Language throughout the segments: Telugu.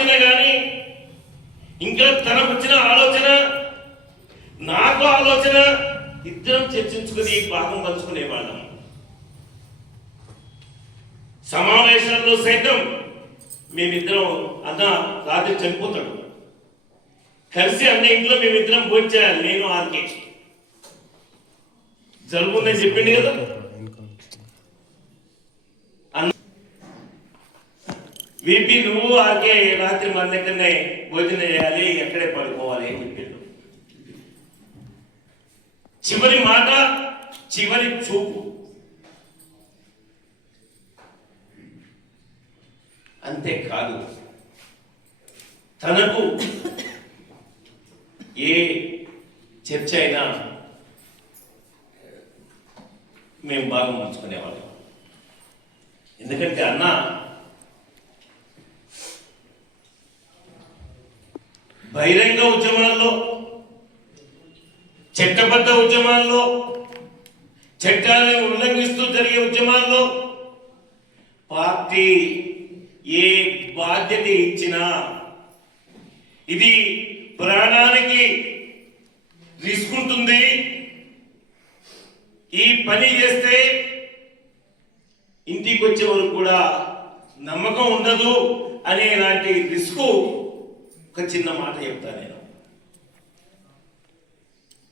ఆలోచన కానీ ఇంకా తనకు వచ్చిన ఆలోచన నాకు ఆలోచన ఇద్దరం చర్చించుకుని భాగం పంచుకునేవాళ్ళం. సమావేశాల్లో సైతం మేమిద్దరం అన్న రాత్రి చనిపోతాడు కలిసి అన్న ఇంట్లో మేమిద్దరం భోంచేయాలి. నేను ఆర్కే జరుగుతుందని చెప్పింది కదా. వీపీ నువ్వు ఆర్కే రాత్రి మన దగ్గరనే భోజనం చేయాలి, ఎక్కడే పడుకోవాలి అని చెప్పిండు. చివరి మాట, చివరి చూపు. అంతేకాదు తనకు ఏ చర్చ అయినా మేము బాగా మార్చుకునేవాళ్ళం. ఎందుకంటే అన్న బహిరంగ ఉద్యమాల్లో, చట్టబద్ధ ఉద్యమాల్లో, చట్టాలను ఉల్లంఘిస్తూ జరిగే ఉద్యమాల్లో పార్టీ ఏ బాధ్యత ఇచ్చినా ఇది ప్రాణానికి రిస్క్ ఉంటుంది, ఈ పని చేస్తే ఇంటికి వచ్చే వరకు కూడా నమ్మకం ఉండదు అనేలాంటి రిస్క్. ఒక చిన్న మాట చెప్తా నేను.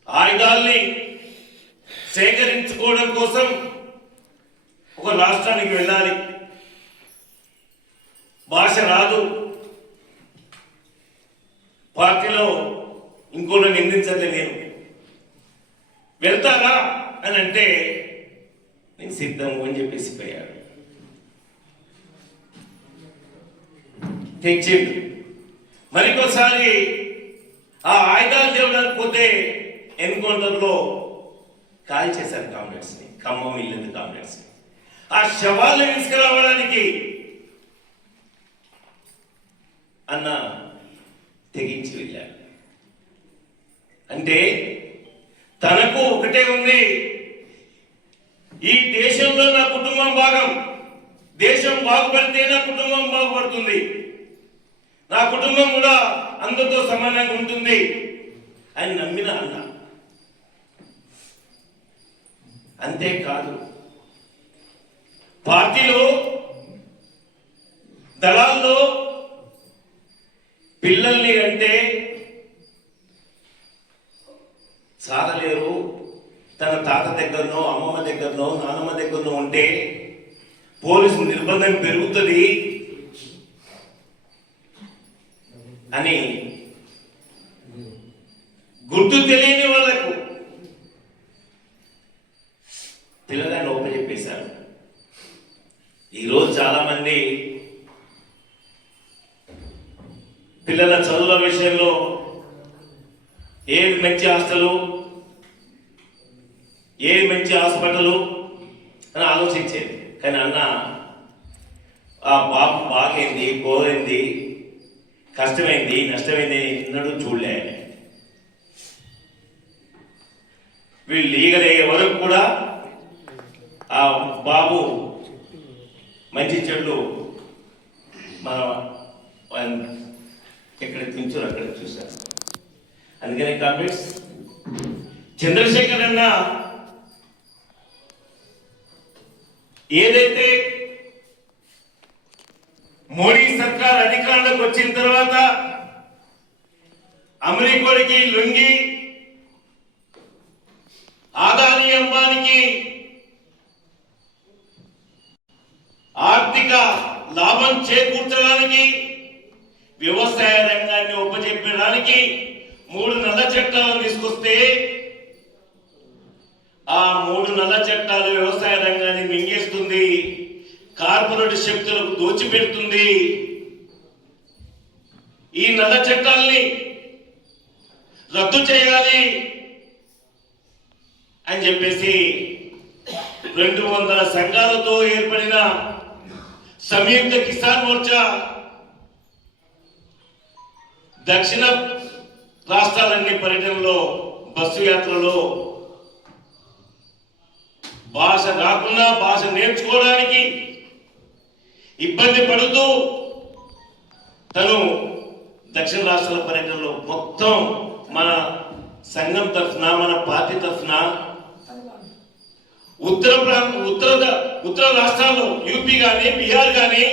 ఆయుధాల్ని సేకరించుకోవడం కోసం ఒక రాష్ట్రానికి వెళ్ళాలి, భాష రాదు, పార్టీలో ఇంకోటి నిందించలే, నేను వెళ్తారా అని అంటే నేను సిద్ధము అని చెప్పేసి పోయాడు. తెచ్చిండు. మరికొకసారి ఆ ఆయుధాలు తేవడానికి పోతే ఎన్కౌంటర్లో కాల్ చేశారు కామ్రేడ్స్ ని, ఖమ్మం ఇల్లు కామ్రేడ్స్ ని. ఆ శవాలను తీసుకురావడానికి అన్న తెగించి వెళ్ళాడు. అంటే తనకు ఒకటే ఉంది, ఈ దేశంలో నా కుటుంబం భాగం, దేశం బాగుపడితే నా కుటుంబం బాగుపడుతుంది, నా కుటుంబం కూడా అందరితో సమానంగా ఉంటుంది అని నమ్మిన అన్న. అంతేకాదు పార్టీలో, దళాల్లో పిల్లల్ని అంటే సాగలేరు, తన తాత దగ్గరనో, అమ్మమ్మ దగ్గరనో, నాన్నమ్మ దగ్గరనో ఉంటే పోలీసు నిర్బంధం పెరుగుతుంది అని గుర్తు తెలియని వాళ్లకు పిల్లలని ఒప్పచెప్పేశారు. ఈరోజు చాలా మంది పిల్లల చదువుల విషయంలో ఏది మంచి హాస్టలు, ఏది మంచి హాస్పిటలు అని ఆలోచించేది. కానీ అన్న ఆ బాబు బాగైంది, పోరైంది, కష్టమైంది, నష్టమైంది ఎన్నడూ చూడలే. వీళ్ళు లీగలయ్యే వరకు కూడా ఆ బాబు మంచి చెడు మన ఎక్కడ తించారు అక్కడ చూశారు. అందుకని కామెంట్స్ చంద్రశేఖర్ అన్న ఏదైతే మోడీ సర్కార్ అధికారంలోకి వచ్చిన తర్వాత అమెరికాకి లొంగి ఆదాని అంబానికి ఆర్థిక లాభం చేకూర్చడానికి, వ్యవసాయ రంగాన్ని ఉపజెప్పడానికి 3 నల్ల చట్టాలను తీసుకొస్తే ఆ 3 నల్ల చట్టాలు వ్యవసాయ రంగాన్ని మింగేస్తుంది, కార్పొరేట్ శక్తులకు దోచిపెడుతుంది. ఈ నల్ల చట్టాలని రద్దు చేయాలి అని చెప్పేసి 200 సంఘాలతో ఏర్పడిన సంయుక్త కిసాన్ మోర్చా దక్షిణ రాష్ట్రాలన్నీ పర్యటనలో, బస్సు యాత్రలో భాష రాకుండా భాష నేర్చుకోవడానికి ఇబ్బంది పడుతూ తను దక్షిణ రాష్ట్రాల పర్యటనలో మొత్తం మన సంఘం తరఫున, మన పార్టీ తరఫున ఉత్తర రాష్ట్రాల్లో యూపీ కానీ, బీహార్ కానీ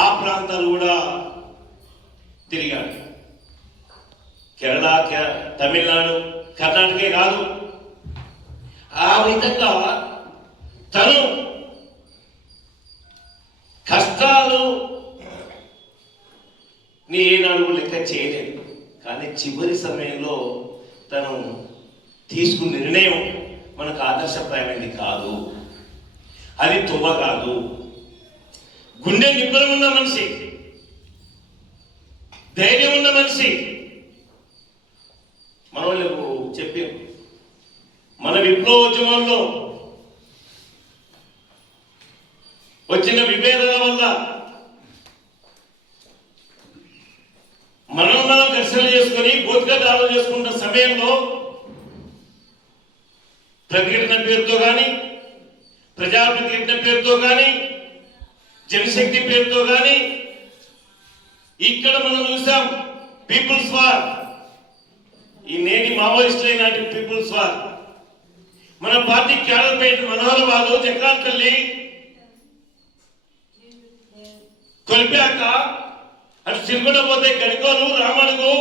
ఆ ప్రాంతాలు కూడా తిరిగాడు. కేరళ, తమిళనాడు, కర్ణాటకే కాదు, ఆ విధంగా తను కష్టాలు ఏనాడు లెక్క చేయలేదు. కానీ చివరి సమయంలో తను తీసుకున్న నిర్ణయం మనకు ఆదర్శప్రాయమైంది కాదు, అది తువ్వ కాదు. గుండె నిబ్బరం ఉన్న మనిషి, ధైర్యం ఉన్న మనిషి. మన వాళ్ళకు చెప్పి మన విప్లవోద్యమంలో వచ్చిన విభేదాల వల్ల మనం ఘర్షణ చేసుకొని బోధికదారులు చేసుకున్న సమయంలో ప్రతిఘటన పేరుతో కానీ, ప్రజా ప్రతిఘటన పేరుతో కానీ, జనశక్తి పేరుతో కానీ ఇక్కడ మనం చూసాం పీపుల్స్ వార్. ఈ నేటి మావోయిస్టులైన పీపుల్స్ వార్. మన పార్టీ క్యాడర్పేట మనోహరబాదు, చక్రాలపల్లి కొలిపాక అటు సిరికొండ పోతే గడికోలు, రామడుగు,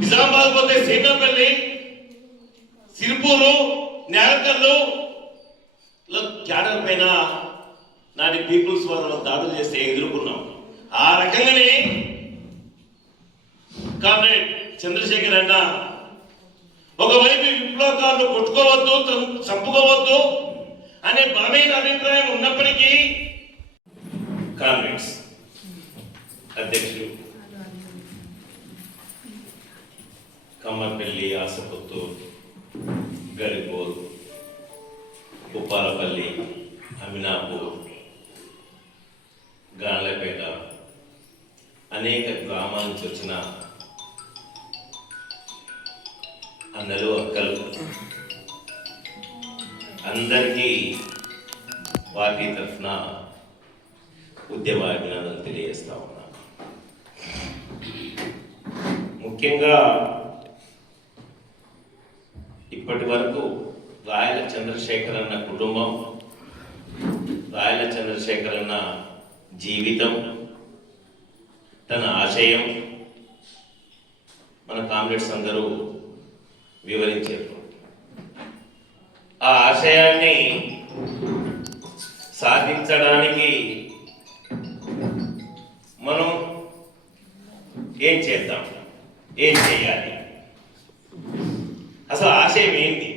నిజామాబాద్ పోతే సీతాపల్లి, సిరిపూరు, నేలకల్లు క్యాడర్ పైన నాటి పీపుల్స్ వారు దాడులు చేస్తే ఎదుర్కొన్నాం. ఆ రకంగానే కామ్రేడ్ చంద్రశేఖర్ అన్న ఒకవైపు విప్లవకారులు కొట్టుకోవద్దు, చంపుకోవద్దు అనే బలమైన అభిప్రాయం ఉన్నప్పటికీ కామ్రేడ్స్ అధ్యక్షులు కమ్మపల్లి, ఆసపుత్తూరు, గడిపోరు, ఉప్పాలపల్లి, అమినాపూర్, గాన్లపేట అనేక గ్రామాల నుంచి వచ్చిన అన్నలు, అక్కలు అందరికీ పార్టీ తరఫున ఉద్యమ అభినందనలు తెలియజేస్తా ఉన్నా. ముఖ్యంగా ఇప్పటి వరకు రాయల చంద్రశేఖర్ అన్న కుటుంబం, రాయల చంద్రశేఖర్ అన్న జీవితం, తన ఆశయం మన కామ్రేడ్స్ అందరూ వివరించారు. ఆ ఆశయాన్ని సాధించడానికి మనం ఏం చేద్దాం, ఏం చేయాలి, అసలు ఆశయం ఏంటి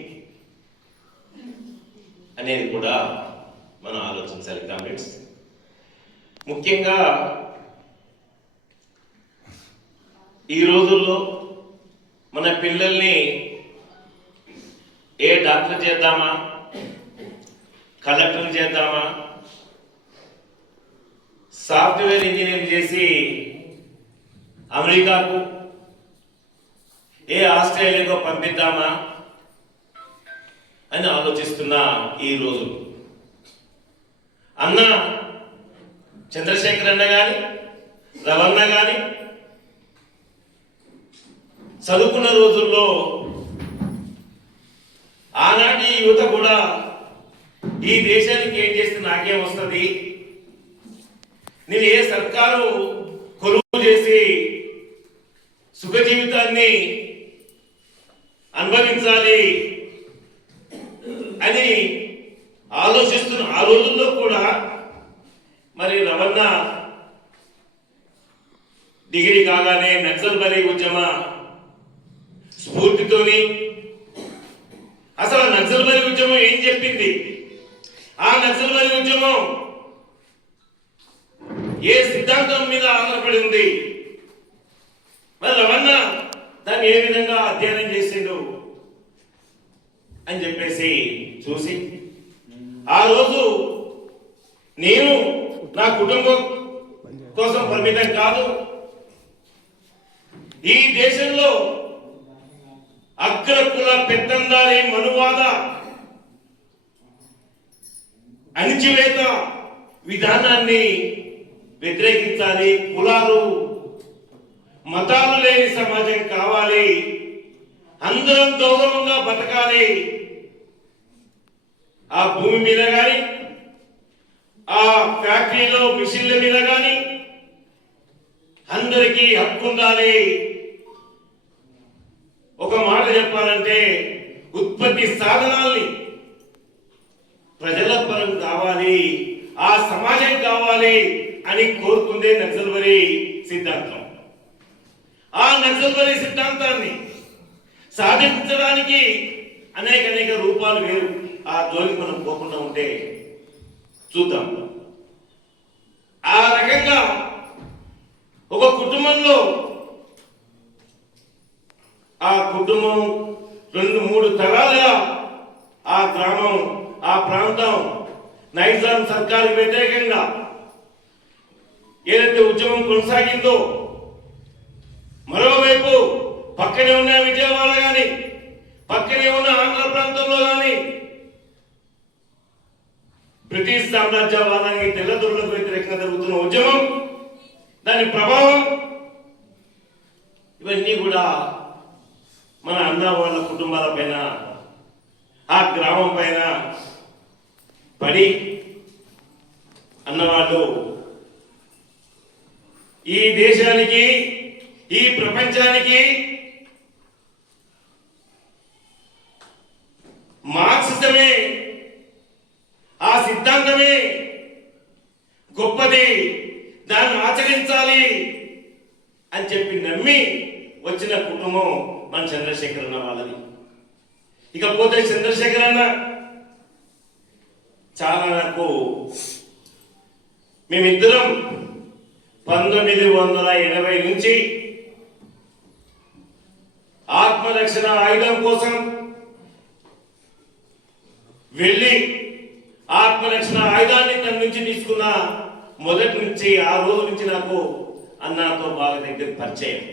అనేది కూడా మనం ఆలోచించాలి కామ్రేడ్స్. ముఖ్యంగా ఈ రోజుల్లో మన పిల్లల్ని ఏ డాక్టర్ చేద్దామా, కలెక్టర్ చేద్దామా, సాఫ్ట్వేర్ ఇంజనీర్ చేసి అమెరికాకు, ఏ ఆస్ట్రేలియాకో పంపిద్దామా అని ఆలోచిస్తున్న ఈ రోజు అన్న చంద్రశేఖర్ అన్న కానీ, రవణ కానీ చదువుకున్న రోజుల్లో ఆనాటి యువత కూడా ఈ దేశానికి ఏం చేస్తే నాకేం వస్తుంది, నేను ఏ సర్కారు కొలువు చేసి సుఖ జీవితాన్ని అనుభవించాలి అని ఆలోచిస్తున్న ఆ రోజుల్లో కూడా మరి రవణ డిగ్రీ కాగానే నక్సల్బరీ ఉద్యమ స్ఫూర్తితోని అసలు నక్సల్బరీ ఉద్యమం ఏం చెప్పింది, ఆ నక్సల్బరీ ఉద్యమం ఏ సిద్ధాంతం మీద ఆధారపడి ఉంది, మరి రవణ దాన్ని ఏ విధంగా అధ్యయనం చేసిండు అని చెప్పేసి చూసి ఆ రోజు నేను నా కుటుంబం కోసం పరిమితం కాదు, ఈ దేశంలో అగ్రకుల పెత్తందారి మనువాద అణిచివేత విధానాన్ని వ్యతిరేకించాలి. కులాలు మతాలు లేని సమాజం కావాలి. అందరం గౌరవంగా బతకాలి. ఆ భూమి మీద కానీ, ఆ ఫ్యాక్టరీలో మిషన్ల మీద కానీ అందరికీ హక్కు ఉండాలి. ఒక మాట చెప్పాలంటే ఉత్పత్తి సాధనాల్ని ప్రజల పరం కావాలి, ఆ సమాజం కావాలి అని కోరుకుందే నక్సల్బరీ సిద్ధాంతం. ఆ నక్సల్బరీ సిద్ధాంతాన్ని సాధించడానికి అనేక రూపాలు వేరు. ఆ జోలికి మనం పోకుండా ఉంటే చూద్దాం. ఆ రకంగా ఒక కుటుంబంలో ఆ కుటుంబం 2-3 తరాలుగా ఆ గ్రామం, ఆ ప్రాంతం నైజాం సర్కారుకు వ్యతిరేకంగా ఏదైతే ఉద్యమం కొనసాగిందో, మరోవైపు పక్కనే ఉన్న విజయవాడ కానీ, పక్కనే ఉన్న ఆంధ్ర ప్రాంతంలో కానీ బ్రిటిష్ సామ్రాజ్యవాదానికి, తెల్లదొరలకు వ్యతిరేకంగా జరుగుతున్న ఉద్యమం, దాని ప్రభావం, ఇవన్నీ కూడా మన అన్న వాళ్ళ కుటుంబాల పైన, ఆ గ్రామం పైన పడి అన్నవాళ్ళు ఈ దేశానికి, ఈ ప్రపంచానికి మార్క్సిజమే, ఆ సిద్ధాంతమే గొప్పది, దాన్ని ఆచరించాలి అని చెప్పి నమ్మి వచ్చిన కుటుంబం మన చంద్రశేఖర్ అన్న వాళ్ళది. ఇకపోతే చంద్రశేఖర్ అన్న చాలా నాకు, మేమిద్దరం 1980 నుంచి ఆత్మరక్షణ ఆయుధం కోసం వెళ్ళి ఆత్మరక్షణ ఆయుధాన్ని తన నుంచి తీసుకున్న మొదటి నుంచి, ఆ రోజు నుంచి నాకు అన్నతో బాగా దగ్గర పరిచయం.